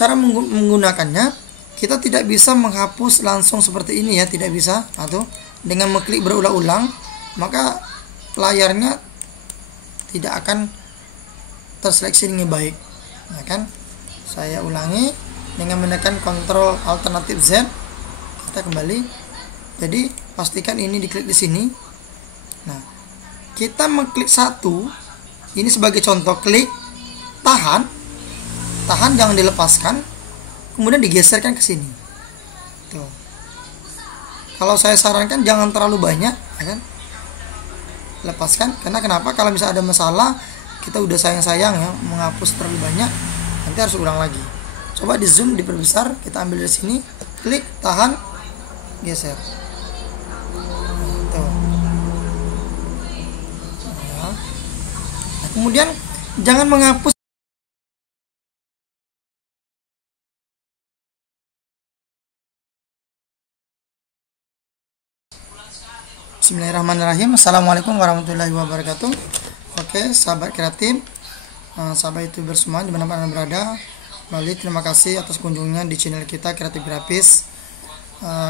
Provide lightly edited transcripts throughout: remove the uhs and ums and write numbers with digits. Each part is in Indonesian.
cara menggunakannya, kita tidak bisa menghapus langsung seperti ini ya, tidak bisa. Atau dengan mengklik berulang-ulang, maka layarnya tidak akan terseleksi dengan baik, ya kan? Saya ulangi dengan menekan Ctrl alternatif Z, kita kembali. Jadi pastikan ini diklik di sini. Nah, kita mengklik satu, ini sebagai contoh, klik, tahan, jangan dilepaskan, kemudian digeserkan ke sini. Tuh. Kalau saya sarankan jangan terlalu banyak, ya kan? Lepaskan, karena kenapa? Kalau misalnya ada masalah, kita udah sayang-sayang ya menghapus terlalu banyak, nanti harus ulang lagi. Coba di zoom, diperbesar, kita ambil dari sini, klik, tahan, geser. Tuh. Nah, kemudian jangan menghapus. Bismillahirrahmanirrahim. Assalamualaikum warahmatullahi wabarakatuh. Oke, sahabat kreatif, sahabat YouTuber semua dimanapun Anda berada, kembali terima kasih atas kunjungnya di channel kita Kreatif Grafis.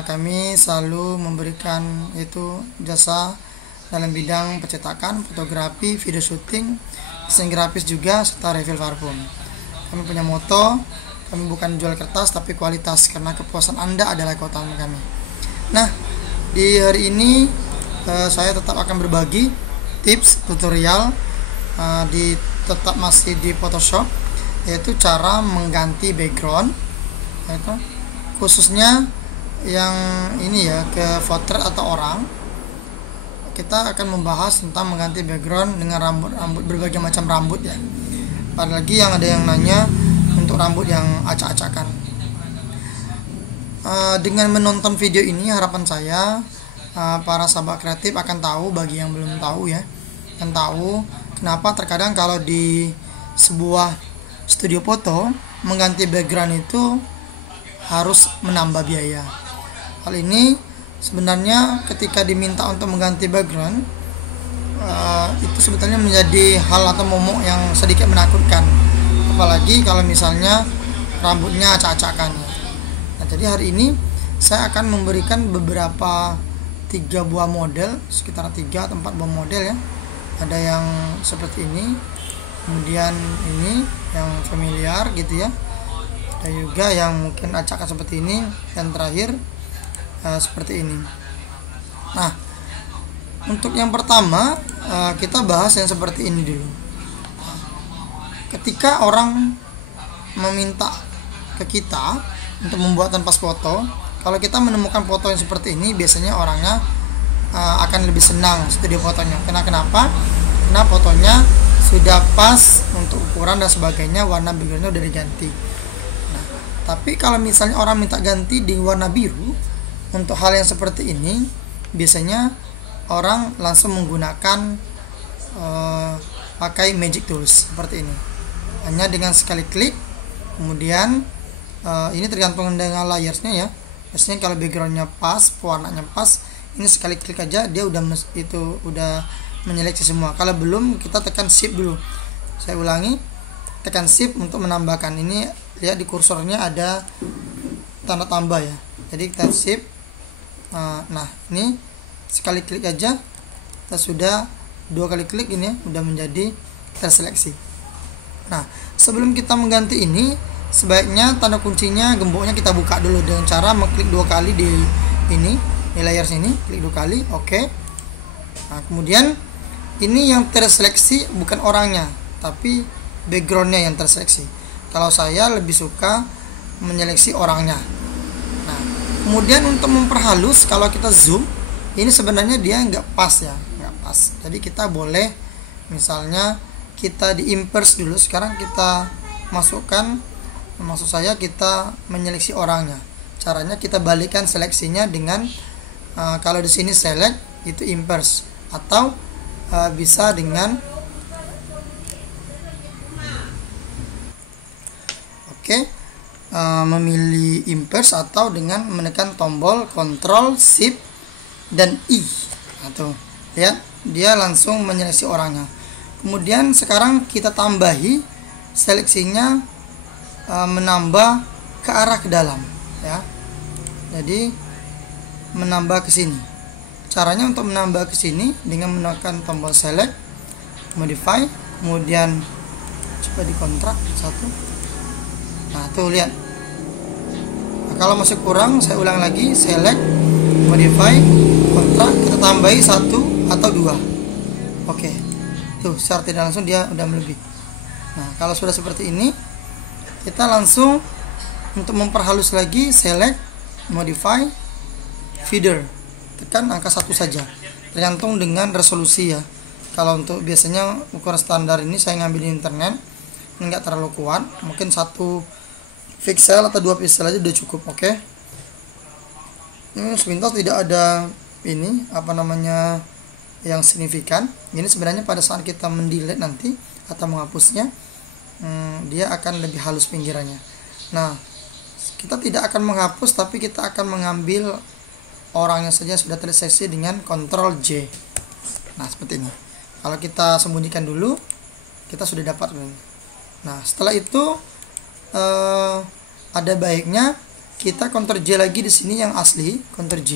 Kami selalu memberikan itu jasa dalam bidang percetakan, fotografi, video syuting, desain grafis juga, serta refill parfum. Kami punya moto, kami bukan jual kertas tapi kualitas, karena kepuasan Anda adalah keutamaan kami. Nah, di hari ini saya tetap akan berbagi tips tutorial tetap masih di Photoshop, yaitu cara mengganti background, yaitu khususnya yang ini ya, ke voter atau orang. Kita akan membahas tentang mengganti background dengan rambut berbagai macam rambut ya. Apalagi yang ada yang nanya untuk rambut yang acak-acakan. Dengan menonton video ini, harapan saya para sahabat kreatif akan tahu, bagi yang belum tahu ya, akan tahu kenapa terkadang kalau di sebuah studio foto mengganti background itu harus menambah biaya. Hal ini sebenarnya ketika diminta untuk mengganti background, itu sebetulnya menjadi hal atau momok yang sedikit menakutkan, apalagi kalau misalnya rambutnya acak-acakan. Nah, jadi hari ini saya akan memberikan beberapa 3 buah model, sekitar 3 atau 4 buah model ya. Ada yang seperti ini, kemudian ini yang familiar gitu ya, ada juga yang mungkin acakan seperti ini, dan terakhir seperti ini. Nah, untuk yang pertama kita bahas yang seperti ini dulu. Ketika orang meminta ke kita untuk membuatkan pas foto, kalau kita menemukan foto yang seperti ini, biasanya orangnya akan lebih senang studio fotonya. Kenapa? Karena fotonya sudah pas untuk ukuran dan sebagainya, warna backgroundnya udah diganti. Nah, tapi kalau misalnya orang minta ganti di warna biru, untuk hal yang seperti ini, biasanya orang langsung menggunakan pakai magic tools seperti ini. Hanya dengan sekali klik, kemudian ini tergantung dengan layersnya ya. Biasanya kalau backgroundnya pas, warnanya pas, ini sekali klik aja dia udah menyeleksi semua. Kalau belum, kita tekan shift dulu. Saya ulangi, tekan shift untuk menambahkan. Ini lihat di kursornya ada tanda tambah ya. Jadi kita shift. Nah, ini sekali klik aja, kita sudah 2 kali klik, ini udah menjadi terseleksi. Nah, sebelum kita mengganti ini, sebaiknya tanda kuncinya, gemboknya kita buka dulu dengan cara mengklik 2 kali di ini, di layar sini, klik 2 kali, oke. Nah, kemudian ini yang terseleksi bukan orangnya, tapi backgroundnya yang terseleksi. Kalau saya lebih suka menyeleksi orangnya. Nah, kemudian untuk memperhalus, kalau kita zoom, ini sebenarnya dia nggak pas ya, nggak pas. Jadi kita boleh, misalnya kita di inverse dulu. Sekarang kita masukkan, maksud saya kita menyeleksi orangnya. Caranya kita balikkan seleksinya dengan kalau di sini select itu inverse, atau bisa dengan memilih inverse, atau dengan menekan tombol Ctrl Shift dan I. Atau lihat dia langsung menyeleksi orangnya. Kemudian sekarang kita tambahi seleksinya menambah ke arah ke dalam ya. Jadi menambah ke sini. Caranya untuk menambah ke sini dengan menekan tombol select, modify, kemudian coba dikontrak satu. Nah, tuh lihat. Nah, kalau masih kurang, saya ulang lagi, select, modify, kontrak, kita tambahi 1 atau 2. Oke. Tuh, secara tidak langsung dia udah melebihi. Nah, kalau sudah seperti ini, kita langsung untuk memperhalus lagi, select, modify, feeder, tekan angka 1 saja, tergantung dengan resolusi ya. Kalau untuk biasanya ukuran standar ini saya ngambil di internet, nggak terlalu kuat, mungkin 1 pixel atau 2 pixel aja udah cukup. Oke. Ini sepintas tidak ada ini apa namanya yang signifikan. Ini sebenarnya pada saat kita mendelete nanti atau menghapusnya, dia akan lebih halus pinggirannya. Nah, kita tidak akan menghapus, tapi kita akan mengambil orangnya saja sudah terseleksi dengan Ctrl J. Nah, seperti ini. Kalau kita sembunyikan dulu, kita sudah dapat. Nah, setelah itu ada baiknya kita Ctrl J lagi di sini yang asli, Ctrl J.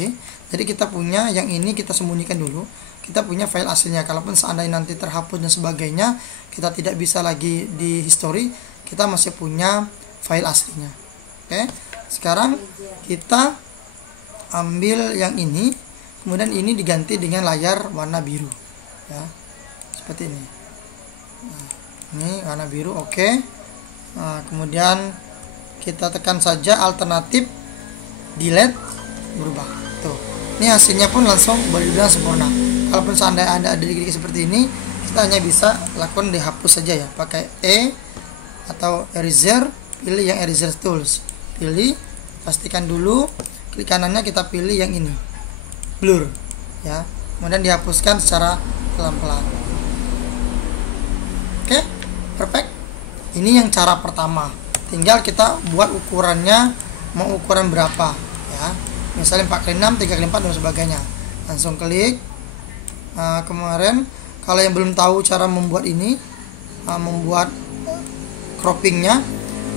Jadi kita punya yang ini kita sembunyikan dulu. Kita punya file aslinya. Kalaupun seandainya nanti terhapus dan sebagainya, kita tidak bisa lagi di history, kita masih punya file aslinya. Oke. Sekarang kita ambil yang ini, kemudian ini diganti dengan layar warna biru. Ya. Seperti ini. Nah, ini warna biru, oke. Nah, kemudian kita tekan saja alternatif delete, berubah. Tuh. Ini hasilnya pun langsung boleh dibilang sempurna. Kalaupun seandainya ada dikit-dikit seperti ini, kita hanya bisa lakukan dihapus saja ya, pakai E atau eraser, pilih yang eraser tools. Pilih, pastikan dulu klik kanannya kita pilih yang ini, blur ya. Kemudian dihapuskan secara pelan-pelan. Oke, perfect. Ini yang cara pertama. Tinggal kita buat ukurannya, mau ukuran berapa ya. Misalnya 4x6, 3x4 dan sebagainya. Langsung klik. Kemarin kalau yang belum tahu cara membuat ini, membuat croppingnya,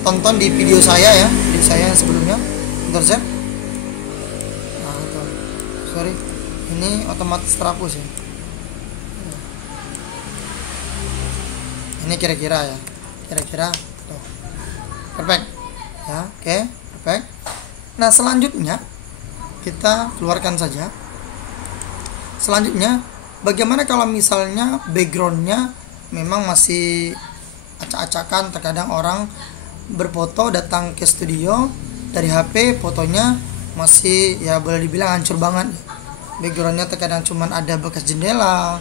tonton di video saya ya, video saya yang sebelumnya. Ctrl Z. Nah, itu. Sorry. Ini otomatis terhapus ya. Ini kira-kira ya. Kira-kira tuh. Perfect. Ya, oke, perfect. Nah, selanjutnya kita keluarkan saja. Selanjutnya, bagaimana kalau misalnya backgroundnya memang masih acak-acakan? Terkadang orang berfoto datang ke studio dari HP, fotonya masih ya boleh dibilang hancur banget. Backgroundnya terkadang cuman ada bekas jendela,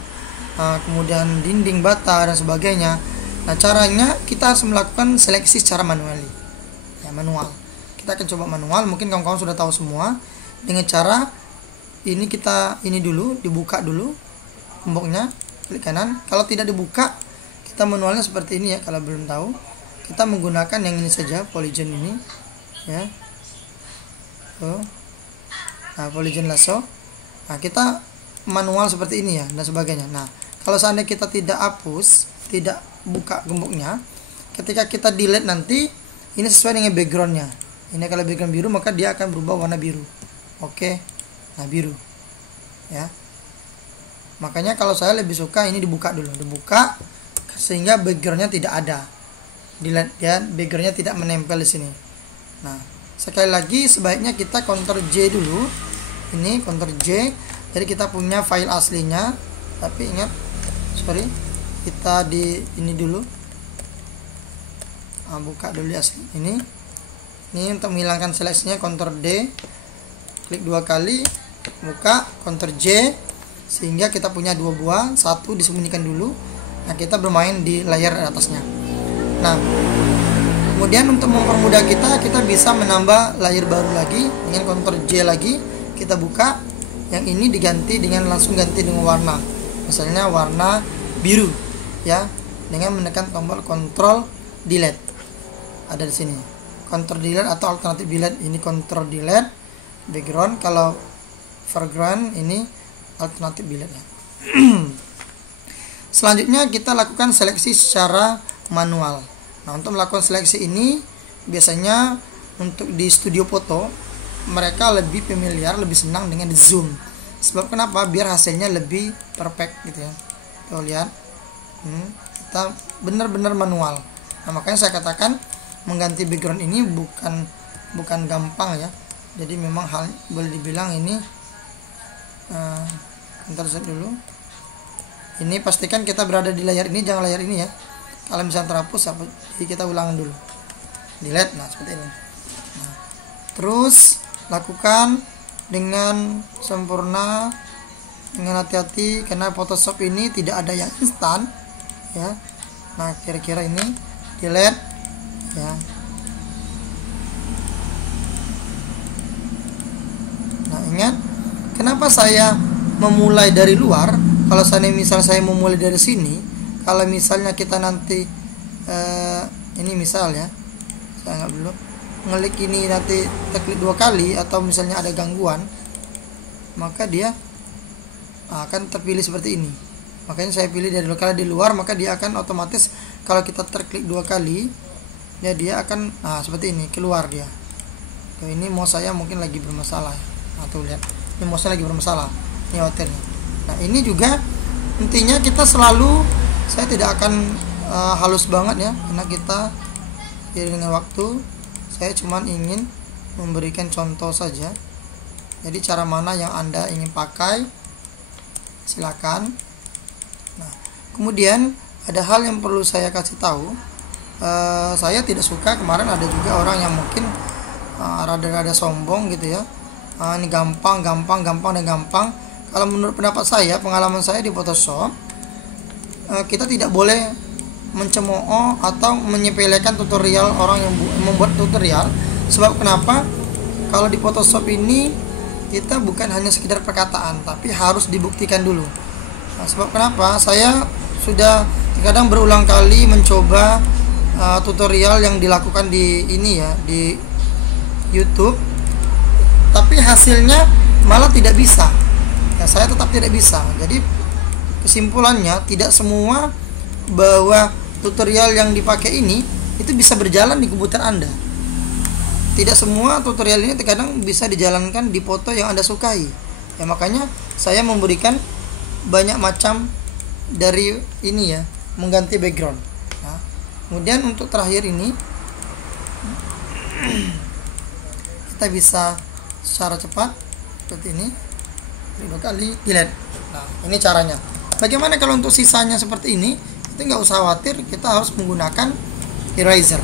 kemudian dinding bata dan sebagainya. Nah, caranya kita harus melakukan seleksi secara manual ya, manual. Kita akan coba manual, mungkin kawan-kawan sudah tahu semua. Dengan cara ini, kita ini dulu, dibuka dulu gemboknya, klik kanan. Kalau tidak dibuka, kita manualnya seperti ini ya. Kalau belum tahu, kita menggunakan yang ini saja, polygon ini ya. Nah, polygon lasso. Nah, kita manual seperti ini ya dan sebagainya. Nah, kalau seandainya kita tidak hapus, tidak buka gemboknya, ketika kita delete nanti ini sesuai dengan backgroundnya. Ini kalau background biru, maka dia akan berubah warna biru. Oke, nah biru ya. Makanya kalau saya lebih suka ini dibuka dulu, dibuka sehingga backgroundnya tidak ada, delete ya, backgroundnya tidak menempel di sini. Nah, sekali lagi sebaiknya kita Ctrl J dulu. Ini Ctrl J. Jadi kita punya file aslinya, tapi ingat, sorry, kita di ini dulu. Buka dulu asli ini. Ini untuk menghilangkan seleksinya Ctrl D. Klik 2 kali, buka, Ctrl J, sehingga kita punya 2 buah, satu disembunyikan dulu. Nah, kita bermain di layar atasnya. Nah, kemudian untuk mempermudah kita bisa menambah layar baru lagi dengan Ctrl J lagi, kita buka. Yang ini diganti dengan langsung ganti dengan warna, misalnya warna biru ya, dengan menekan tombol Ctrl Delete. Ada di sini Ctrl Delete atau alternatif delete. Ini Ctrl Delete background, kalau foreground ini alternatif delete ya. Selanjutnya kita lakukan seleksi secara manual. Nah, untuk melakukan seleksi ini biasanya untuk di studio foto mereka lebih familiar, lebih senang dengan zoom. Sebab kenapa? Biar hasilnya lebih perfect gitu ya. Tuh lihat, kita benar-benar manual. Nah, makanya saya katakan mengganti background ini bukan gampang ya. Jadi memang hal boleh dibilang ini bentar dulu. Ini pastikan kita berada di layar ini, jangan layar ini ya. Kalau misalnya terhapus, jadi kita ulang dulu. Delete, nah seperti ini. Nah, terus lakukan dengan sempurna, dengan hati-hati, karena Photoshop ini tidak ada yang instan ya. Nah, kira-kira ini delete ya. Nah, ingat kenapa saya memulai dari luar? Kalau saya memulai dari sini, kalau misalnya kita nanti ini misal ya, saya nggak dulu ngelik ini, nanti klik 2 kali atau misalnya ada gangguan, maka dia akan terpilih seperti ini. Makanya saya pilih dari luar. Kalau di luar maka dia akan otomatis, kalau kita terklik 2 kali ya dia akan seperti ini keluar dia. Tuh, ini mouse saya mungkin lagi bermasalah. Nah, tuh lihat, ini mouse lagi bermasalah, ini hotelnya. Nah, ini juga intinya kita selalu, saya tidak akan halus banget ya, karena kita dengan waktu, saya cuman ingin memberikan contoh saja. Jadi cara mana yang Anda ingin pakai, silakan. Nah, kemudian ada hal yang perlu saya kasih tahu. Saya tidak suka, kemarin ada juga orang yang mungkin rada-rada sombong gitu ya. Ini gampang. Kalau menurut pendapat saya, pengalaman saya di Photoshop, kita tidak boleh mencemooh atau menyepelekan tutorial orang yang membuat tutorial. Sebab kenapa? Kalau di Photoshop ini kita bukan hanya sekedar perkataan, tapi harus dibuktikan dulu. Nah, sebab kenapa? Saya sudah kadang berulang kali mencoba tutorial yang dilakukan di ini ya, di YouTube, tapi hasilnya malah tidak bisa. Ya, saya tetap tidak bisa. Jadi kesimpulannya, tidak semua bahwa tutorial yang dipakai ini itu bisa berjalan di komputer Anda. Tidak semua tutorial ini terkadang bisa dijalankan di foto yang Anda sukai. Ya, makanya saya memberikan banyak macam dari ini ya, mengganti background. Nah, kemudian untuk terakhir ini kita bisa secara cepat seperti ini, 2 kali delete. Nah, ini caranya. Bagaimana kalau untuk sisanya seperti ini? Itu nggak usah khawatir, kita harus menggunakan eraser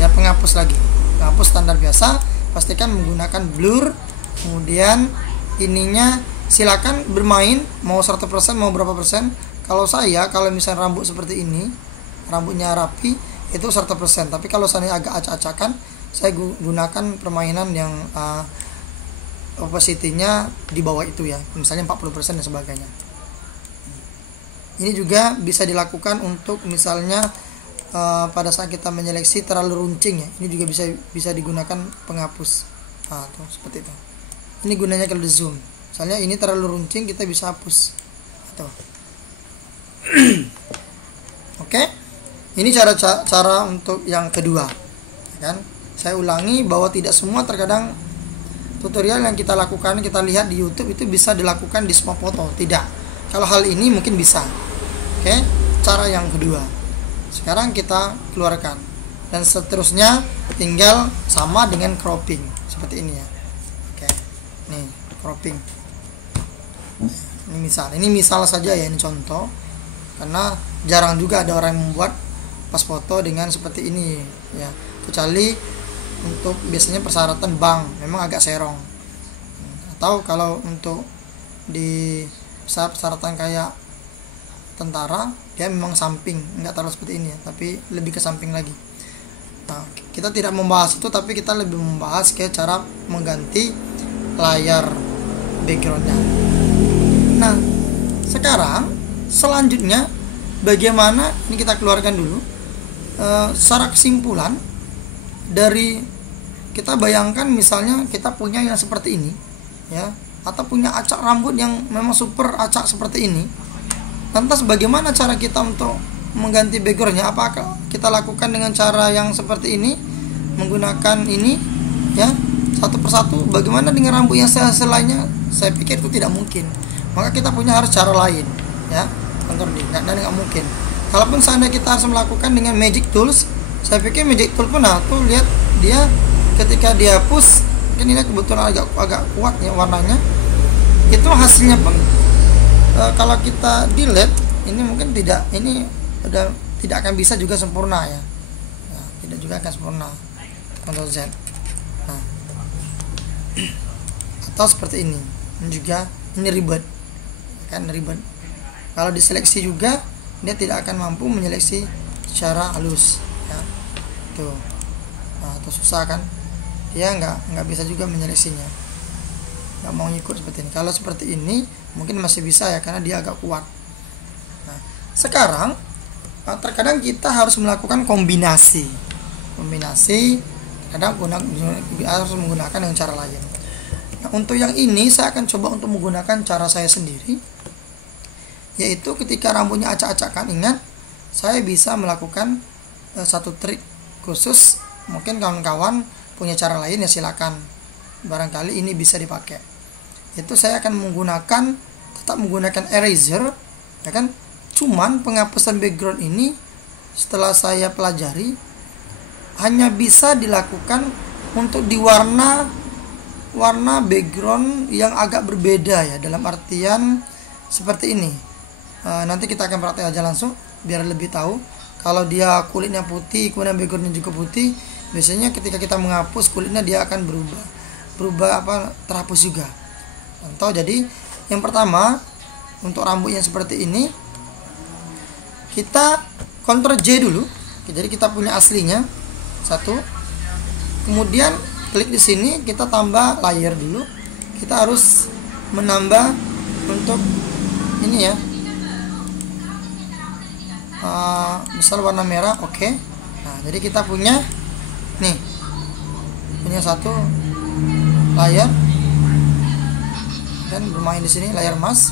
ya, penghapus lagi, penghapus standar biasa. Pastikan menggunakan blur. Kemudian ininya silakan bermain, mau 100% mau berapa persen. Kalau misalnya rambut seperti ini, rambutnya rapi, itu 100%. Tapi kalau saya agak acak-acakan, saya gunakan permainan yang opacity-nya di bawah itu ya, misalnya 40% dan sebagainya. Ini juga bisa dilakukan untuk misalnya pada saat kita menyeleksi terlalu runcing ya, ini juga bisa digunakan penghapus. Nah, tuh seperti itu. Ini gunanya kalau di zoom. Misalnya ini terlalu runcing, kita bisa hapus. Tuh. Oke. Ini cara untuk yang kedua. Kan? Saya ulangi bahwa tidak semua, terkadang tutorial yang kita lakukan, kita lihat di YouTube itu bisa dilakukan di semua foto. Tidak. Kalau hal ini mungkin bisa. Oke, cara yang kedua. Sekarang kita keluarkan. Dan seterusnya tinggal sama dengan cropping. Seperti ini ya. Oke. Nih, cropping. Ini misal saja ya, ini contoh. Karena jarang juga ada orang yang membuat pas foto dengan seperti ini ya. Kecuali untuk biasanya persyaratan bank, memang agak serong. Atau kalau untuk di persyaratan kayak tentara, dia memang samping, enggak taruh seperti ini ya, tapi lebih ke samping lagi. Nah, kita tidak membahas itu, tapi kita lebih membahas ke cara mengganti layar backgroundnya. Nah, sekarang selanjutnya bagaimana, ini kita keluarkan dulu secara kesimpulan dari, kita bayangkan misalnya kita punya yang seperti ini ya, atau punya acak rambut yang memang super acak seperti ini. Lantas bagaimana cara kita untuk mengganti backgroundnya? Apakah kita lakukan dengan cara yang seperti ini, menggunakan ini ya satu persatu. Bagaimana dengan rambut yang selainnya? Saya pikir itu tidak mungkin. Maka kita punya harus cara lain ya, kontrol D. Dan nggak mungkin. Kalaupun seandainya kita harus melakukan dengan magic tools, saya pikir magic tool pun, nah tuh lihat dia ketika dia hapus, mungkin ini kebetulan agak kuat ya warnanya, itu hasilnya pun kalau kita delete ini mungkin tidak, ini udah tidak akan bisa juga sempurna ya, tidak juga akan sempurna. Ctrl Z. Nah, atau seperti ini juga, ini ribet kan, ribet. Kalau diseleksi juga dia tidak akan mampu menyeleksi secara halus ya, tuh. Nah, itu susah kan, dia nggak bisa juga menyeleksinya, nggak mau ngikut seperti ini. Kalau seperti ini mungkin masih bisa ya, karena dia agak kuat. Nah, sekarang terkadang kita harus melakukan kombinasi, kadang harus menggunakan dengan cara lain. Nah, untuk yang ini saya akan coba untuk menggunakan cara saya sendiri, yaitu ketika rambutnya acak-acakan. Ingat, saya bisa melakukan satu trik khusus. Mungkin kawan-kawan punya cara lain ya, silakan, barangkali ini bisa dipakai. Itu saya akan tetap menggunakan eraser ya kan. Cuman penghapusan background ini setelah saya pelajari hanya bisa dilakukan untuk di warna background yang agak berbeda ya, dalam artian seperti ini. Nanti kita akan praktek aja langsung biar lebih tahu. Kalau dia kulitnya putih kemudian backgroundnya juga putih, biasanya ketika kita menghapus kulitnya dia akan berubah terhapus juga. Contoh, jadi yang pertama untuk rambut yang seperti ini kita Ctrl J dulu. Jadi kita punya aslinya satu, kemudian klik di sini, kita tambah layer dulu. Kita harus menambah untuk ini ya, misal warna merah, oke. Nah, jadi kita punya satu layar dan bermain di sini layar emas.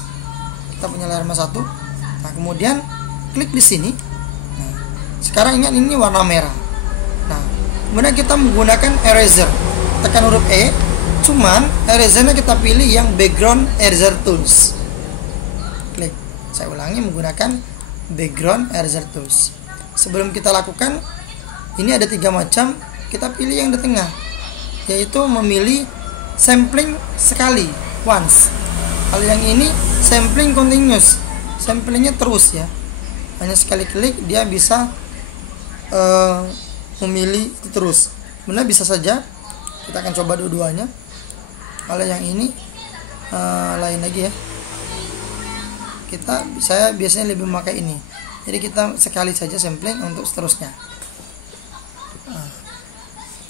Kita punya layar emas satu. Nah, kemudian klik di sini. Nah, sekarang ingat ini warna merah. Nah, kemudian kita menggunakan eraser, tekan huruf E. Cuman erasernya kita pilih yang background eraser tools. Klik. Saya ulangi, menggunakan background eraser tools. Sebelum kita lakukan, ini ada 3 macam. Kita pilih yang di tengah, yaitu memilih sampling sekali, once. Kalau yang ini sampling continuous, samplingnya terus ya, hanya sekali klik dia bisa memilih itu terus. Benar, bisa saja kita akan coba dua-duanya. Kalau yang ini lain lagi ya, saya biasanya lebih memakai ini, jadi kita sekali saja sampling untuk seterusnya.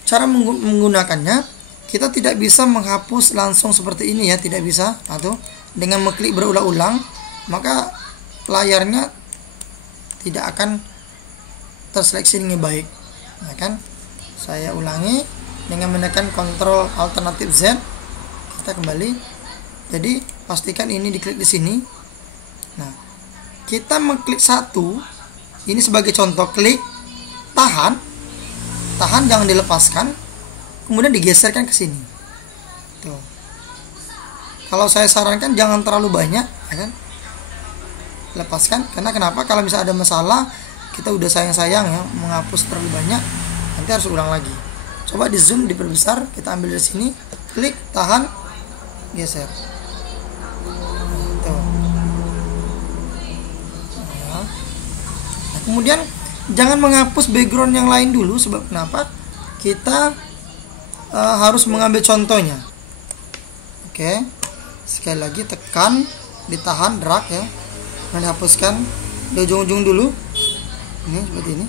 Cara menggunakannya, kita tidak bisa menghapus langsung seperti ini ya, tidak bisa. Atau dengan mengklik berulang-ulang, maka layarnya tidak akan terseleksi dengan baik. Nah kan, saya ulangi dengan menekan Ctrl Alternatif Z. Kita kembali. Jadi pastikan ini diklik di sini. Nah, kita mengklik satu. Ini sebagai contoh, klik, tahan, jangan dilepaskan, kemudian digeserkan ke sini. Tuh. Kalau saya sarankan jangan terlalu banyak, ya kan? Lepaskan, karena kenapa? Kalau misalnya ada masalah, kita udah sayang-sayang ya menghapus terlalu banyak, nanti harus ulang lagi. Coba di zoom, diperbesar, kita ambil dari sini, klik, tahan, geser. Tuh. Nah, kemudian jangan menghapus background yang lain dulu. Sebab kenapa? Kita harus mengambil contohnya. Oke, sekali lagi tekan, ditahan, drag ya, dan dihapuskan di ujung-ujung dulu. Ini seperti ini.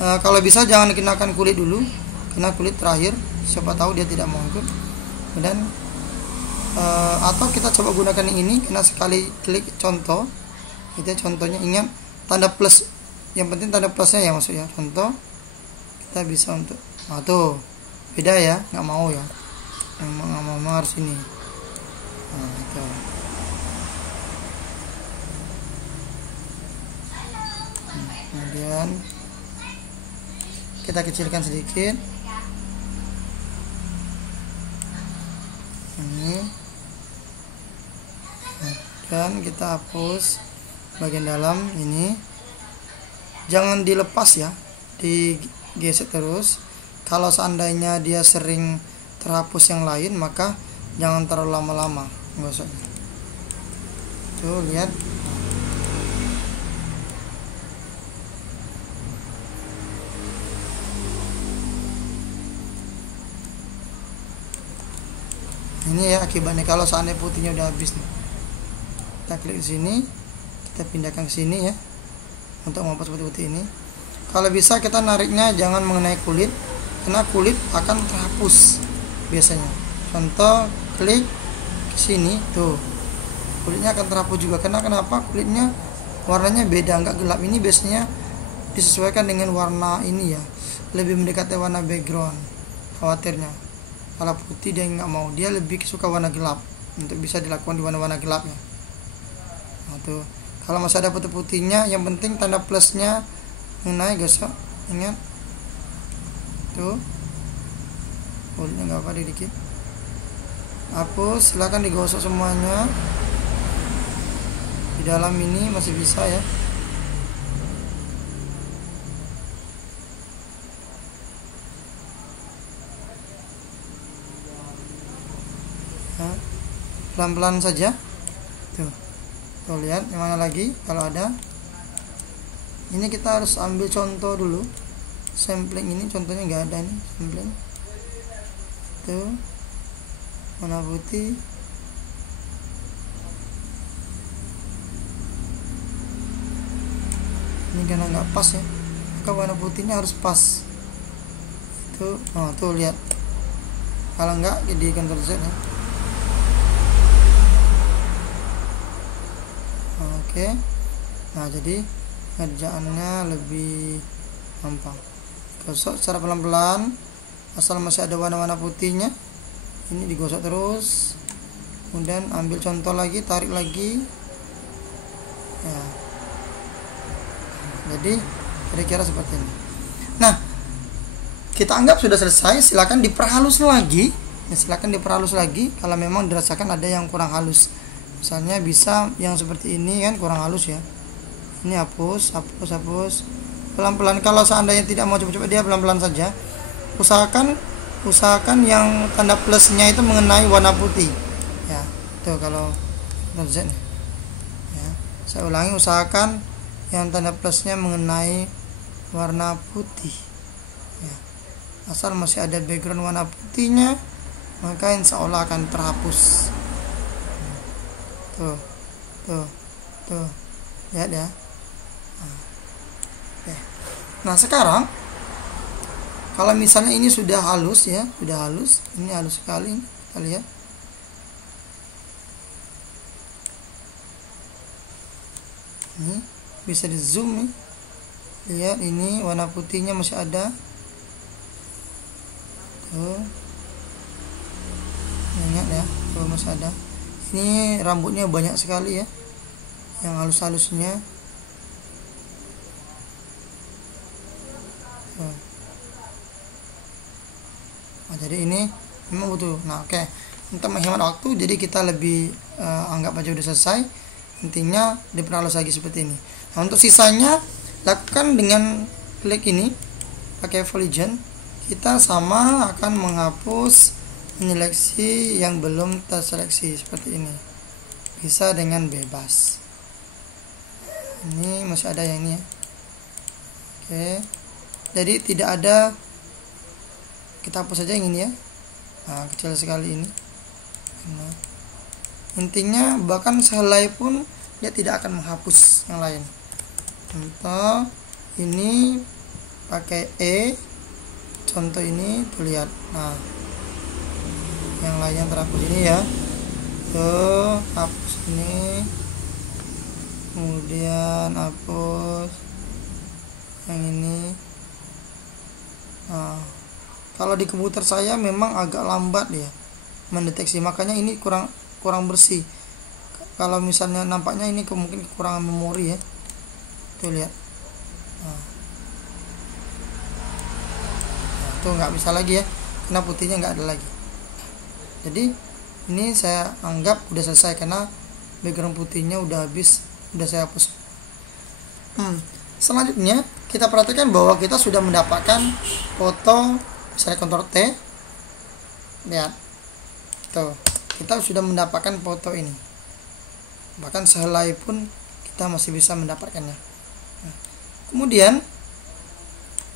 Kalau bisa jangan kenakan kulit dulu, kena kulit terakhir. Siapa tahu dia tidak mau ikut. Kemudian atau kita coba gunakan yang ini, kena sekali klik contoh. Itu contohnya, ingat tanda plus. Yang penting tanda plusnya ya, maksudnya contoh kita bisa untuk tuh beda ya, nggak mau ya, memang harus ini. Nah, itu. Kemudian kita kecilkan sedikit. ini. Nah, dan kita hapus bagian dalam ini, jangan dilepas ya, digesek terus. Kalau seandainya dia sering terhapus yang lain, maka jangan terlalu lama-lama gosoknya. Tuh lihat, ini ya akibatnya kalau seandainya putihnya udah habis nih. Kita klik di sini, kita pindahkan ke sini ya untuk menghapus putih-putih ini. Kalau bisa kita nariknya jangan mengenai kulit, karena kulit akan terhapus biasanya. Contoh, klik ke sini tuh, kulitnya akan terhapus juga. Karena kenapa? Kulitnya warnanya beda, nggak gelap. Ini biasanya disesuaikan dengan warna ini ya, lebih mendekati warna background. Khawatirnya kalau putih dia nggak mau, dia lebih suka warna gelap. Untuk bisa dilakukan di warna-warna gelapnya. Nah tuh, kalau masih ada putih-putihnya, yang penting tanda plusnya mengenai, gosok, ingat tuh, kulitnya nggak apa dikit, hapus, silahkan digosok semuanya. Di dalam ini masih bisa ya. Nah, pelan-pelan saja tuh. Tuh lihat yang mana lagi kalau ada. Ini kita harus ambil contoh dulu, sampling ini contohnya nggak ada nih, sampling tuh warna putih. Ini karena nggak pas ya, maka warna putihnya harus pas tuh. Oh tuh lihat, kalau nggak jadi Ctrl Z ya. Oke, nah jadi kerjaannya lebih gampang. Gosok secara pelan-pelan, asal masih ada warna-warna putihnya. Ini digosok terus, kemudian ambil contoh lagi, tarik lagi ya. Jadi kira-kira seperti ini. Nah, kita anggap sudah selesai. Silakan diperhalus lagi ya, silakan diperhalus lagi kalau memang dirasakan ada yang kurang halus. Misalnya bisa yang seperti ini kan kurang halus ya. Ini hapus pelan-pelan. Kalau seandainya tidak mau cepat-cepat, dia pelan-pelan saja. Usahakan yang tanda plusnya itu mengenai warna putih ya. Tuh kalau Z ya, saya ulangi, usahakan yang tanda plusnya mengenai warna putih ya. Asal masih ada background warna putihnya, maka insya Allah akan terhapus. Tuh lihat ya. Nah sekarang kalau misalnya ini sudah halus ya, ini halus sekali, kita lihat. Ini bisa di zoom nih, lihat ini warna putihnya masih ada tuh, ingat ya, tuh masih ada. Ini rambutnya banyak sekali ya, yang halus-halusnya. Nah, jadi ini memang butuh. Nah oke, untuk menghemat waktu, jadi kita lebih anggap aja udah selesai. Intinya diperhalus lagi seperti ini. Nah untuk sisanya lakukan dengan klik ini, pakai Polygon. Kita sama akan menghapus, menyeleksi yang belum terseleksi seperti ini. Bisa dengan bebas. Ini masih ada yang ini ya. Oke, jadi tidak ada, kita hapus saja yang ini ya. Nah kecil sekali ini. Nah, intinya bahkan sehelai pun dia tidak akan menghapus yang lain. Contoh ini pakai contoh ini tuh lihat. Nah yang lainnya terhapus ini ya. Tuh hapus ini, kemudian hapus yang ini. Nah kalau di komputer saya memang agak lambat ya mendeteksi, makanya ini kurang bersih. Kalau misalnya nampaknya ini mungkin kekurangan memori ya. Tuh lihat. Nah tuh nggak bisa lagi ya, karena putihnya nggak ada lagi. Jadi Ini saya anggap udah selesai karena background putihnya udah habis, udah saya hapus. Selanjutnya kita perhatikan bahwa kita sudah mendapatkan foto, misalnya Ctrl T, lihat tuh, kita sudah mendapatkan foto ini, bahkan sehelai pun kita masih bisa mendapatkannya. Kemudian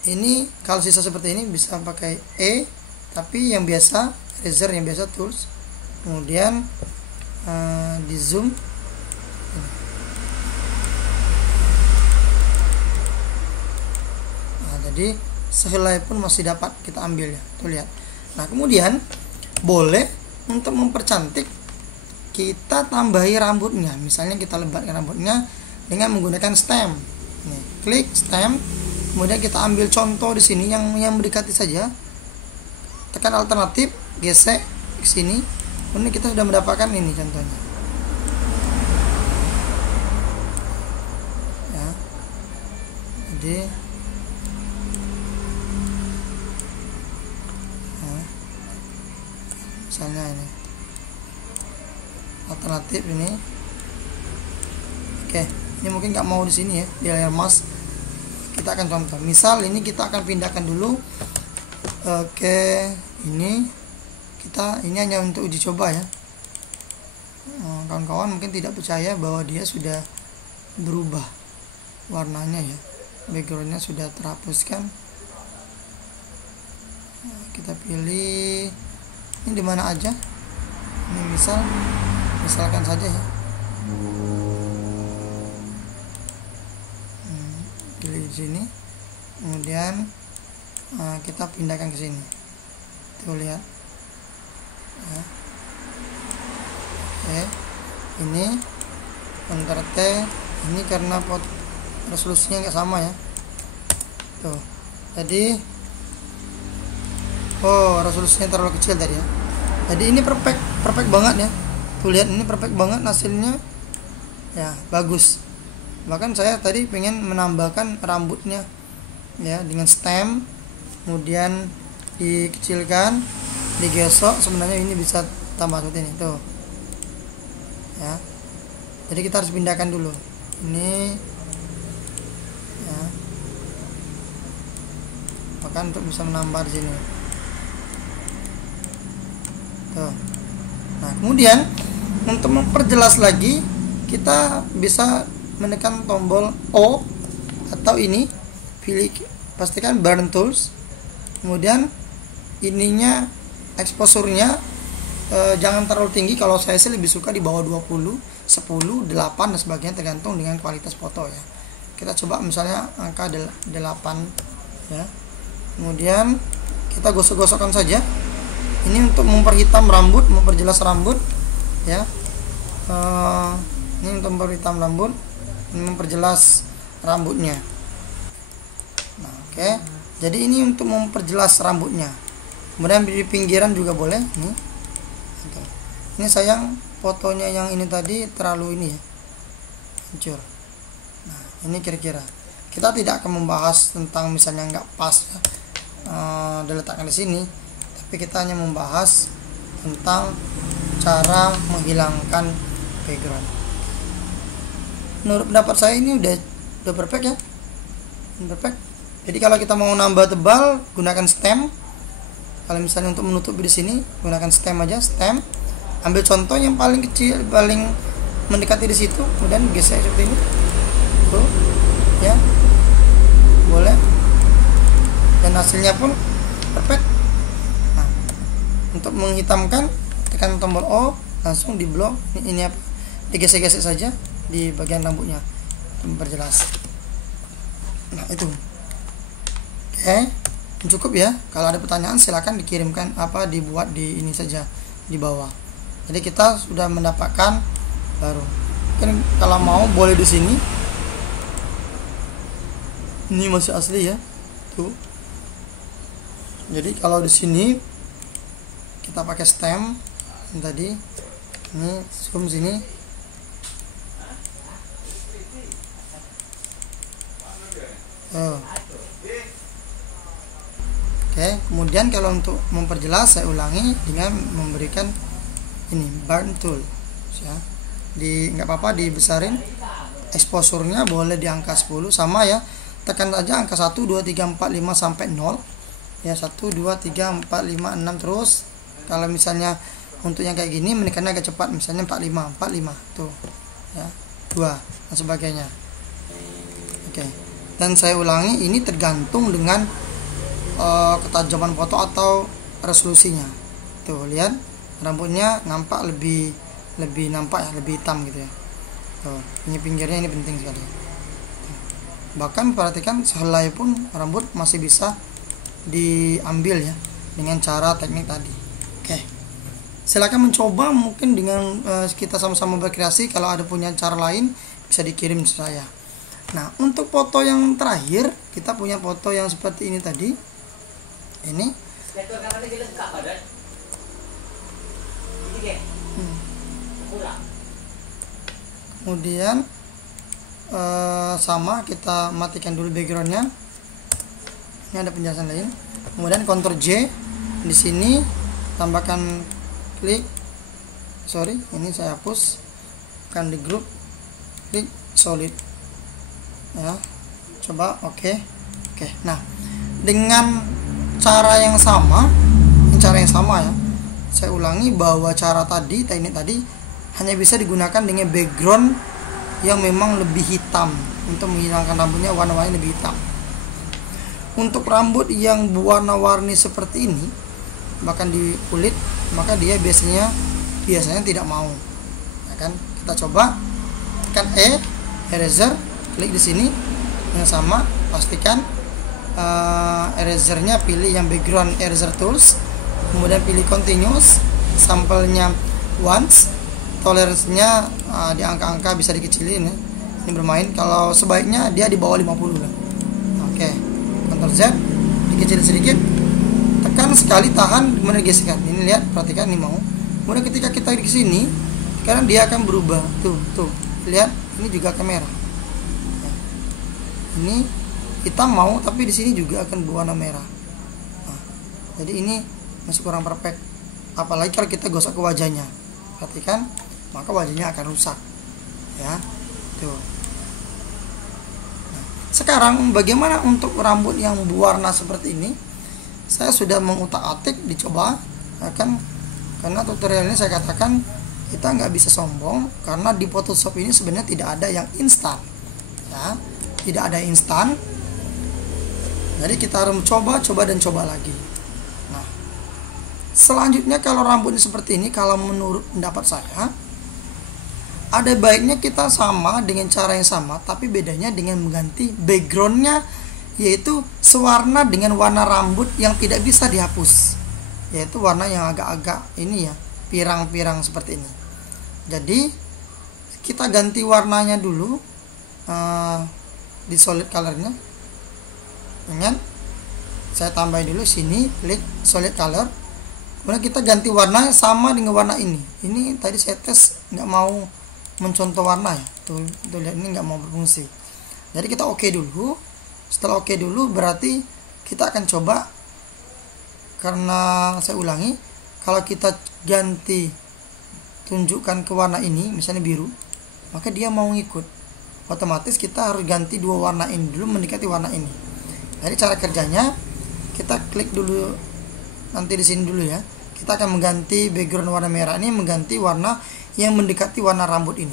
ini kalau sisa seperti ini bisa pakai E, tapi yang biasa eraser, yang biasa tools, kemudian di zoom. Nah, jadi sehelai pun masih dapat kita ambil ya, tuh lihat. Nah, kemudian boleh untuk mempercantik kita tambahi rambutnya, misalnya kita lebatkan rambutnya dengan menggunakan stem. Nih, klik stem, kemudian kita ambil contoh di sini yang mendekati saja, tekan alternatif, gesek ke sini, kemudian kita sudah mendapatkan ini contohnya ya. Jadi misalnya ini alternatif ini. Oke, ini mungkin nggak mau di sini ya, di layar mas. Kita akan contoh, misal ini kita akan pindahkan dulu. Oke, ini hanya untuk uji coba ya. Kawan-kawan mungkin tidak percaya bahwa dia sudah berubah warnanya ya, backgroundnya sudah terhapuskan. Kita pilih ini di mana aja, ini misalkan saja ya, pilih di sini, kemudian kita pindahkan ke sini, tuh lihat ya. Oke, ini Ctrl T, ini karena resolusinya nggak sama ya, tuh jadi resolusinya terlalu kecil tadi ya. Jadi ini perfect banget ya, tuh lihat, ini perfect banget hasilnya ya, bagus. Bahkan saya tadi pengen menambahkan rambutnya ya dengan stem, kemudian dikecilkan, digesok, sebenarnya ini bisa tambah seperti ini tuh ya. Jadi kita harus pindahkan dulu ini ya, bahkan untuk bisa menambah di sini tuh. Nah, kemudian untuk memperjelas lagi kita bisa menekan tombol O atau ini, pilih, pastikan burn tools, kemudian ininya exposure-nya jangan terlalu tinggi. Kalau saya sih lebih suka di bawah 20, 10, 8 dan sebagainya, tergantung dengan kualitas foto ya. Kita coba misalnya angka 8 ya. Kemudian kita gosok-gosokkan saja. Ini untuk memperhitam rambut, memperjelas rambut ya. Ini untuk memperhitam rambut, ini memperjelas rambutnya. Nah, oke. Jadi ini untuk memperjelas rambutnya. Kemudian di pinggiran juga boleh nih. Ini sayang fotonya yang ini tadi terlalu ini ya, hancur. Nah, ini kira-kira kita tidak akan membahas tentang misalnya nggak pas ya, diletakkan di sini, tapi kita hanya membahas tentang cara menghilangkan background. Menurut pendapat saya ini udah perfect ya, perfect. Jadi kalau kita mau nambah tebal, gunakan stem. Kalau misalnya untuk menutup di sini, gunakan stem aja, stem. Ambil contoh yang paling kecil, paling mendekati di situ, kemudian gesek seperti ini, tuh, ya, boleh. Dan hasilnya pun perfect. Nah, untuk menghitamkan, tekan tombol O, langsung di blok. Ini apa? Digesek-gesek saja di bagian rambutnya, memperjelas. Nah, itu. Oke, cukup ya. Kalau ada pertanyaan silakan dikirimkan, dibuat di ini saja di bawah. Jadi kita sudah mendapatkan baru. Mungkin kalau mau boleh di sini. Ini masih asli ya. Tuh. Jadi kalau di sini kita pakai stem yang tadi. Ini zoom sini. Oke, kemudian kalau untuk memperjelas saya ulangi dengan memberikan ini burn tool ya, di nggak apa-apa dibesarin, exposure-nya boleh di angka 10 sama ya, tekan aja angka 1 2 3 4 5 sampai 0 ya, 1 2 3 4 5 6 terus. Kalau misalnya untuk yang kayak gini menekannya agak cepat, misalnya 45 tuh ya, 2 dan sebagainya. Oke, dan saya ulangi, ini tergantung dengan ketajaman foto atau resolusinya. Tuh lihat rambutnya nampak lebih nampak ya, lebih hitam gitu ya. Tuh, ini pinggirnya, ini penting sekali. Bahkan perhatikan sehelai pun rambut masih bisa diambil ya dengan cara teknik tadi. Oke, silakan mencoba, mungkin dengan kita sama-sama berkreasi. Kalau ada punya cara lain bisa dikirim ke saya. Nah, untuk foto yang terakhir kita punya foto yang seperti ini tadi. Ini kemudian sama, kita matikan dulu backgroundnya. Ini ada penjelasan lain. Kemudian Ctrl J, di sini tambahkan klik, ini saya hapus, kan di grup, klik solid ya, coba oke. Nah, dengan cara yang sama ya, saya ulangi bahwa cara tadi, teknik tadi hanya bisa digunakan dengan background yang memang lebih hitam untuk menghilangkan rambutnya warna-warni lebih hitam. Untuk rambut yang warna-warni seperti ini, bahkan di kulit, maka dia biasanya tidak mau ya kan. Kita coba tekan eraser, klik di sini yang sama, pastikan erasernya pilih yang background eraser tools, kemudian pilih continuous, sampelnya once, toleransinya di angka-angka bisa dikecilin ya. Ini bermain, kalau sebaiknya dia di bawah 50 lah. Oke, Ctrl Z, dikecilin sedikit, tekan sekali, tahan, kemudian geser. Ini lihat, perhatikan, ini mau. Kemudian ketika kita di sini, sekarang dia akan berubah. Tuh, lihat, ini juga kamera. Ini hitam mau, tapi di sini juga akan berwarna merah. Nah, jadi ini masih kurang perfect. Apalagi kalau kita gosok ke wajahnya, perhatikan, maka wajahnya akan rusak. Ya, tuh. Nah, sekarang bagaimana untuk rambut yang berwarna seperti ini? Saya sudah mengutak-atik, dicoba, ya kan? Karena tutorial ini saya katakan kita nggak bisa sombong, karena di Photoshop ini sebenarnya tidak ada yang instan. Ya, tidak ada instan. Jadi kita harus coba lagi. Nah, selanjutnya kalau rambutnya seperti ini, kalau menurut pendapat saya, ada baiknya kita sama dengan cara yang sama, tapi bedanya dengan mengganti backgroundnya, yaitu sewarna dengan warna rambut yang tidak bisa dihapus, yaitu warna yang agak-agak ini ya, pirang-pirang seperti ini. Jadi kita ganti warnanya dulu di solid colornya. Ingat, saya tambah dulu sini, klik solid color, kemudian kita ganti warna sama dengan warna ini. Ini tadi saya tes nggak mau mencontoh warna ya, tuh lihat, ini nggak mau berfungsi. Jadi kita oke dulu. Setelah oke dulu, berarti kita akan coba, karena saya ulangi, kalau kita ganti, tunjukkan ke warna ini, misalnya biru, maka dia mau ngikut. Otomatis kita harus ganti dua warna ini dulu mendekati warna ini. Jadi cara kerjanya, kita klik dulu nanti di sini dulu ya. Kita akan mengganti background warna merah ini, mengganti warna yang mendekati warna rambut ini.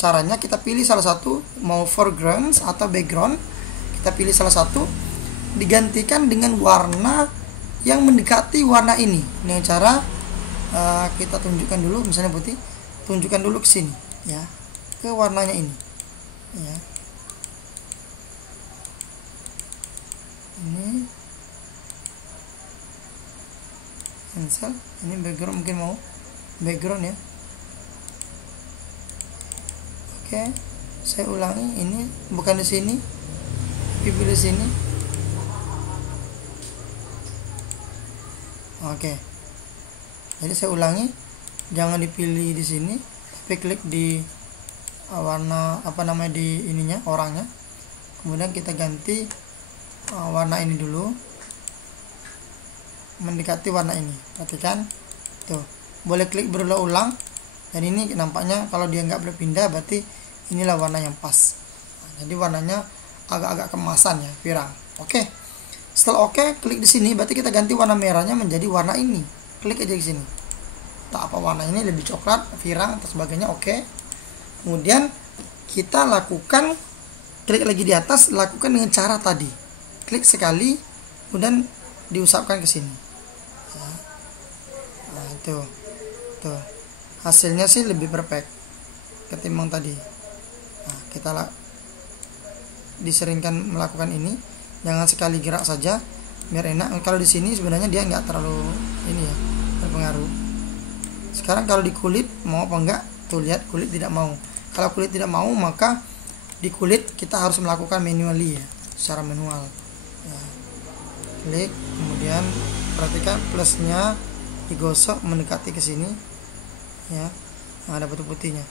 Caranya kita pilih salah satu, mau foreground atau background, kita pilih salah satu, digantikan dengan warna yang mendekati warna ini. Dengan cara kita tunjukkan dulu, misalnya putih, tunjukkan dulu ke sini ya, ke warnanya ini ya. Ini cancel, ini background, mungkin mau background ya. Oke, saya ulangi, ini bukan di sini, pilih di sini. Oke, jadi saya ulangi, jangan dipilih di sini, tapi klik di warna apa namanya, di ininya, orangnya, kemudian kita ganti warna ini dulu mendekati warna ini. Perhatikan tuh, boleh klik berulang-ulang, dan ini nampaknya kalau dia nggak berpindah berarti inilah warna yang pas. Nah, jadi warnanya agak-agak kemasan ya, pirang. Oke. Setelah oke, klik di sini, berarti kita ganti warna merahnya menjadi warna ini. Klik aja di sini. Tak apa warna ini lebih coklat, pirang atau sebagainya, oke. Kemudian kita lakukan, klik lagi di atas, lakukan dengan cara tadi. Klik sekali, kemudian diusapkan ke sini. Nah, tuh. Hasilnya sih lebih perfect ketimbang tadi. Nah, kita diseringkan melakukan ini, jangan sekali gerak saja biar enak. Kalau di sini sebenarnya dia nggak terlalu ini ya, berpengaruh. Sekarang kalau di kulit mau apa enggak, tuh lihat kulit tidak mau. Kalau kulit tidak mau, maka di kulit kita harus melakukan manually ya, secara manual. Nah, klik, kemudian perhatikan plusnya digosok mendekati ke sini ya. Nah, ada putih-putihnya.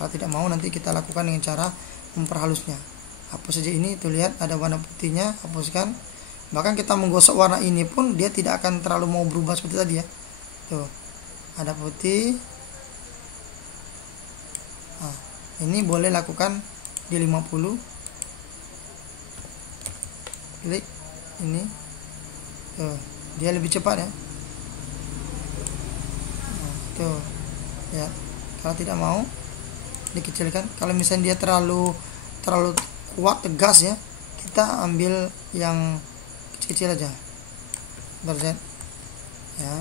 Kalau tidak mau, nanti kita lakukan dengan cara memperhalusnya. Hapus saja ini, tuh lihat ada warna putihnya, hapuskan. Bahkan kita menggosok warna ini pun dia tidak akan terlalu mau berubah seperti tadi ya. Tuh, ada putih. Nah, ini boleh lakukan di 50. Klik ini. Tuh, dia lebih cepat ya. Nah, tuh. Ya. Kalau tidak mau, dikecilkan. Kalau misalnya dia terlalu kuat, tegas ya, kita ambil yang kecil-kecil aja. Berzet ya.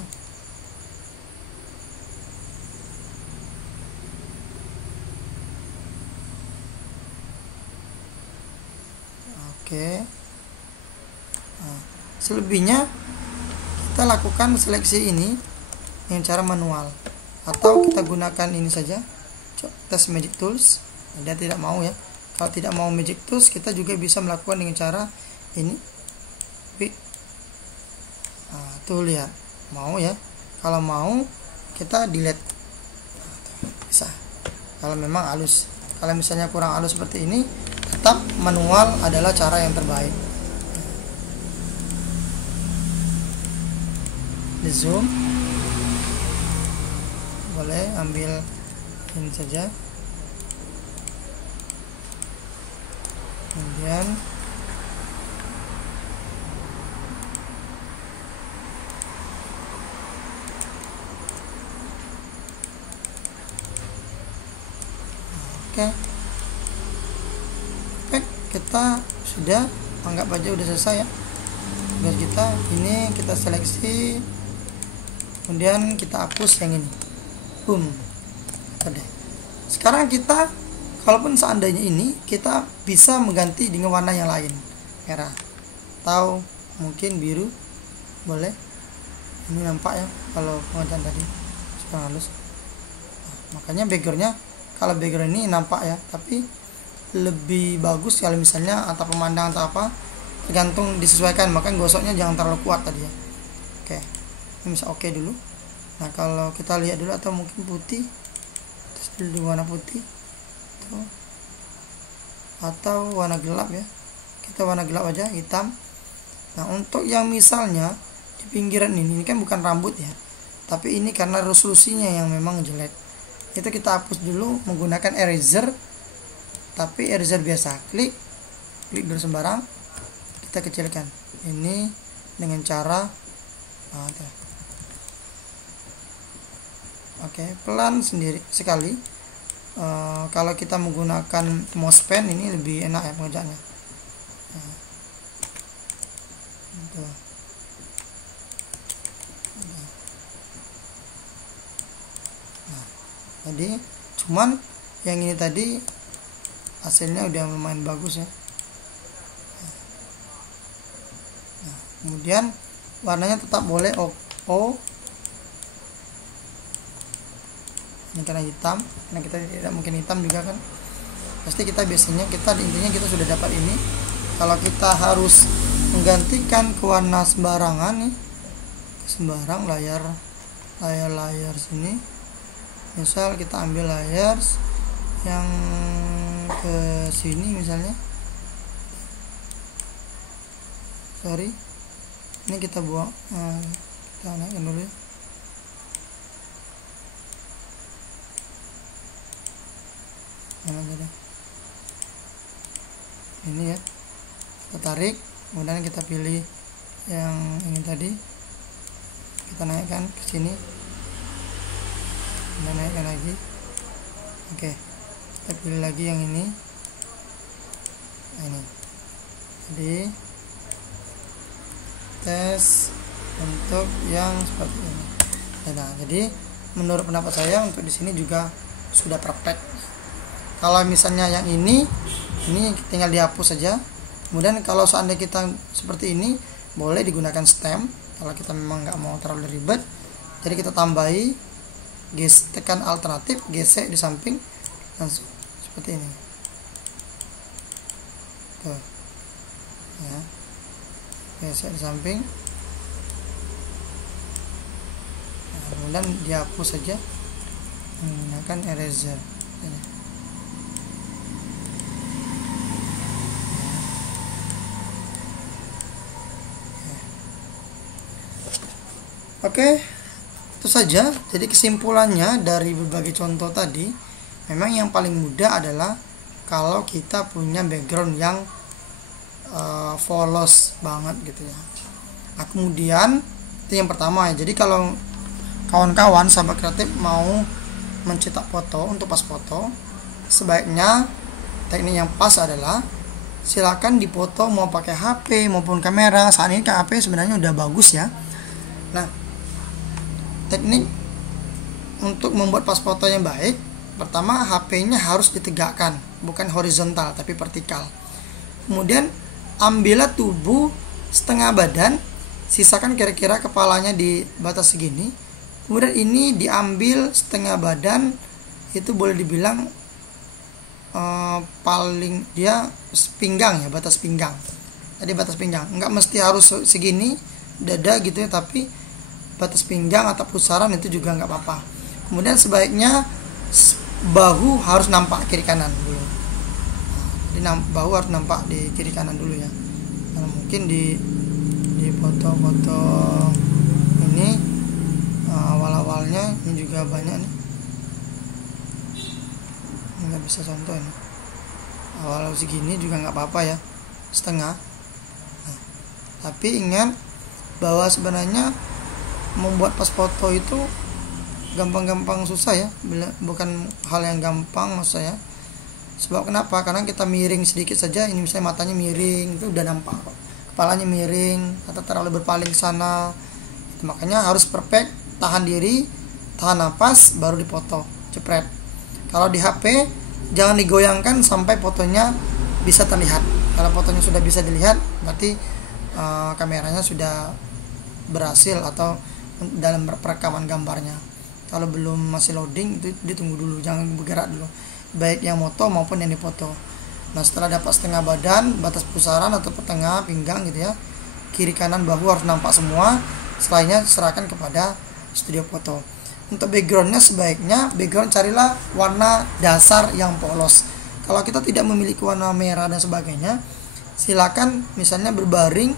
Oke. Nah, selebihnya kita lakukan seleksi ini dengan cara manual, atau kita gunakan ini saja, tes magic tools. Dia tidak mau ya. Kalau tidak mau magic tools, kita juga bisa melakukan dengan cara ini. Nah, tuh lihat, mau ya. Kalau mau, kita delete. Bisa. Kalau memang halus. Kalau misalnya kurang halus seperti ini, tetap manual adalah cara yang terbaik. Di zoom, boleh ambil ini saja, kemudian oke. Kita sudah anggap aja udah selesai ya. Tugas kita ini, kita seleksi, kemudian kita hapus yang ini. Boom. Oke. Sekarang kita, kalaupun seandainya ini, kita bisa mengganti dengan warna yang lain, merah atau mungkin biru, boleh. Ini nampak ya kalau pengerjaan tadi sekarang halus. Nah, makanya backgroundnya, kalau background ini nampak ya, tapi lebih bagus kalau misalnya atap pemandangan atau apa, tergantung disesuaikan. Maka gosoknya jangan terlalu kuat tadi ya. Oke, ini bisa oke dulu. Nah, kalau kita lihat dulu, atau mungkin putih, terus dulu warna putih tuh, atau warna gelap ya, kita warna gelap aja, hitam. Nah, untuk yang misalnya di pinggiran ini kan bukan rambut ya, tapi ini karena resolusinya yang memang jelek, itu kita hapus dulu menggunakan eraser, tapi eraser biasa. Klik dulu sembarang, kita kecilkan ini dengan cara oke, pelan sendiri sekali. Kalau kita menggunakan mouse pen ini lebih enak ya pengerjaannya. Nah, jadi cuman yang ini tadi hasilnya udah lumayan bagus ya. Nah, kemudian warnanya tetap boleh ini karena hitam, karena kita tidak mungkin hitam juga kan, pasti kita biasanya intinya kita sudah dapat ini. Kalau kita harus menggantikan ke warna sembarangan nih, sembarang layar sini, misal kita ambil layers yang ke sini misalnya, ini kita buang, kita naikkan dulu ya. ini ya, kita tarik, kemudian kita pilih yang ini tadi, kita naikkan ke sini, kita naikkan lagi. Oke, kita pilih lagi yang ini. Nah, ini jadi tes untuk yang seperti ini. Nah, jadi menurut pendapat saya untuk di sini juga sudah perfect. Kalau misalnya yang ini tinggal dihapus saja. Kemudian kalau seandainya kita seperti ini, boleh digunakan stem kalau kita memang nggak mau terlalu ribet. Jadi kita tambahi, tekan alternatif, gesek di samping, langsung seperti ini. Tuh. Ya. Gesek di samping. Nah, kemudian dihapus saja menggunakan eraser. Ini. Oke, itu saja. Jadi kesimpulannya dari berbagai contoh tadi, memang yang paling mudah adalah kalau kita punya background yang polos banget gitu ya. Nah, kemudian itu yang pertama ya. Jadi kalau kawan-kawan sahabat kreatif mau mencetak foto untuk pas foto, sebaiknya teknik yang pas adalah silakan dipoto mau pakai HP maupun kamera. Saat ini HP sebenarnya udah bagus ya. Nah, teknik untuk membuat pas foto yang baik, pertama HP-nya harus ditegakkan, bukan horizontal tapi vertikal. Kemudian ambillah tubuh setengah badan, sisakan kira-kira kepalanya di batas segini. Kemudian ini diambil setengah badan, itu boleh dibilang paling dia pinggang ya, batas pinggang. Tadi batas pinggang, nggak mesti harus segini dada gitu ya, tapi batas pinggang atau pusaran itu juga nggak apa-apa. Kemudian sebaiknya bahu harus nampak kiri kanan dulu. Jadi bahu harus nampak di kiri kanan dulu ya. Nah, mungkin di foto-foto ini awal-awalnya ini juga banyak nih. Nggak bisa contoh ini. Awal segini juga nggak apa-apa ya, setengah. Nah, tapi ingat bahwa sebenarnya membuat pas foto itu gampang-gampang susah ya, bukan hal yang gampang maksud saya. Sebab kenapa? Karena kita miring sedikit saja, ini misalnya matanya miring itu udah nampak kok. Kepalanya miring atau terlalu berpaling ke sana. Itu makanya harus perfect, tahan diri, tahan napas baru dipoto, cepret. Kalau di HP jangan digoyangkan sampai fotonya bisa terlihat. Kalau fotonya sudah bisa dilihat, berarti kameranya sudah berhasil atau dalam perekaman gambarnya. Kalau belum masih loading itu ditunggu dulu, jangan bergerak dulu, baik yang moto maupun yang dipoto. Nah, setelah dapat setengah badan, batas pusaran atau pertengah pinggang gitu ya, kiri kanan bahu harus nampak semua. Setelahnya serahkan kepada studio foto. Untuk backgroundnya sebaiknya background carilah warna dasar yang polos. Kalau kita tidak memiliki warna merah dan sebagainya, silakan misalnya berbaring,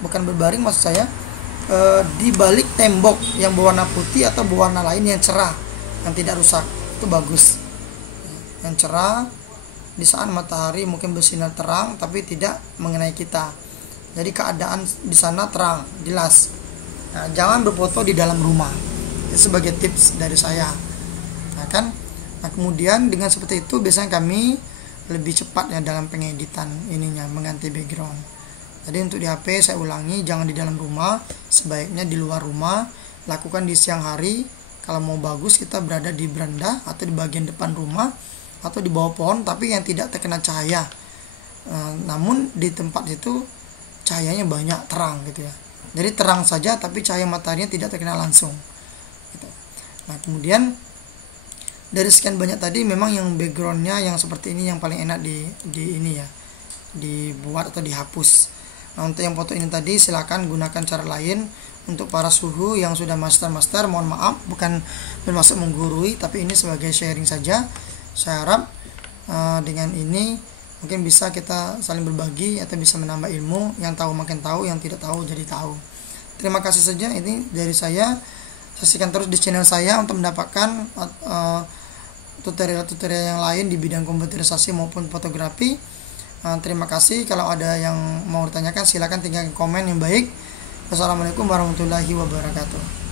bukan berbaring maksud saya, di balik tembok yang berwarna putih atau berwarna lain yang cerah, yang tidak rusak, itu bagus. Yang cerah di saat matahari mungkin bersinar terang tapi tidak mengenai kita, jadi keadaan di sana terang jelas. Nah, jangan berfoto di dalam rumah, itu sebagai tips dari saya. Nah, kemudian dengan seperti itu biasanya kami lebih cepat ya dalam pengeditan ininya, mengganti background. Jadi untuk di HP saya ulangi, jangan di dalam rumah, sebaiknya di luar rumah. Lakukan di siang hari. Kalau mau bagus kita berada di beranda atau di bagian depan rumah atau di bawah pohon tapi yang tidak terkena cahaya. Namun di tempat itu cahayanya banyak, terang gitu ya. Jadi terang saja tapi cahaya mataharinya tidak terkena langsung. Gitu. Nah, kemudian dari sekian banyak tadi memang yang backgroundnya yang seperti ini yang paling enak di ini ya, dibuat atau dihapus. Nah, untuk yang foto ini tadi silakan gunakan cara lain. Untuk para suhu yang sudah master, mohon maaf bukan bermaksud menggurui, tapi ini sebagai sharing saja. Saya harap dengan ini mungkin bisa kita saling berbagi atau bisa menambah ilmu. Yang tahu makin tahu, yang tidak tahu jadi tahu. Terima kasih saja, ini dari saya. Saksikan terus di channel saya untuk mendapatkan tutorial-tutorial yang lain di bidang komputerisasi maupun fotografi. Terima kasih. Kalau ada yang mau ditanyakan silakan tinggalkan komen yang baik. Wassalamualaikum warahmatullahi wabarakatuh.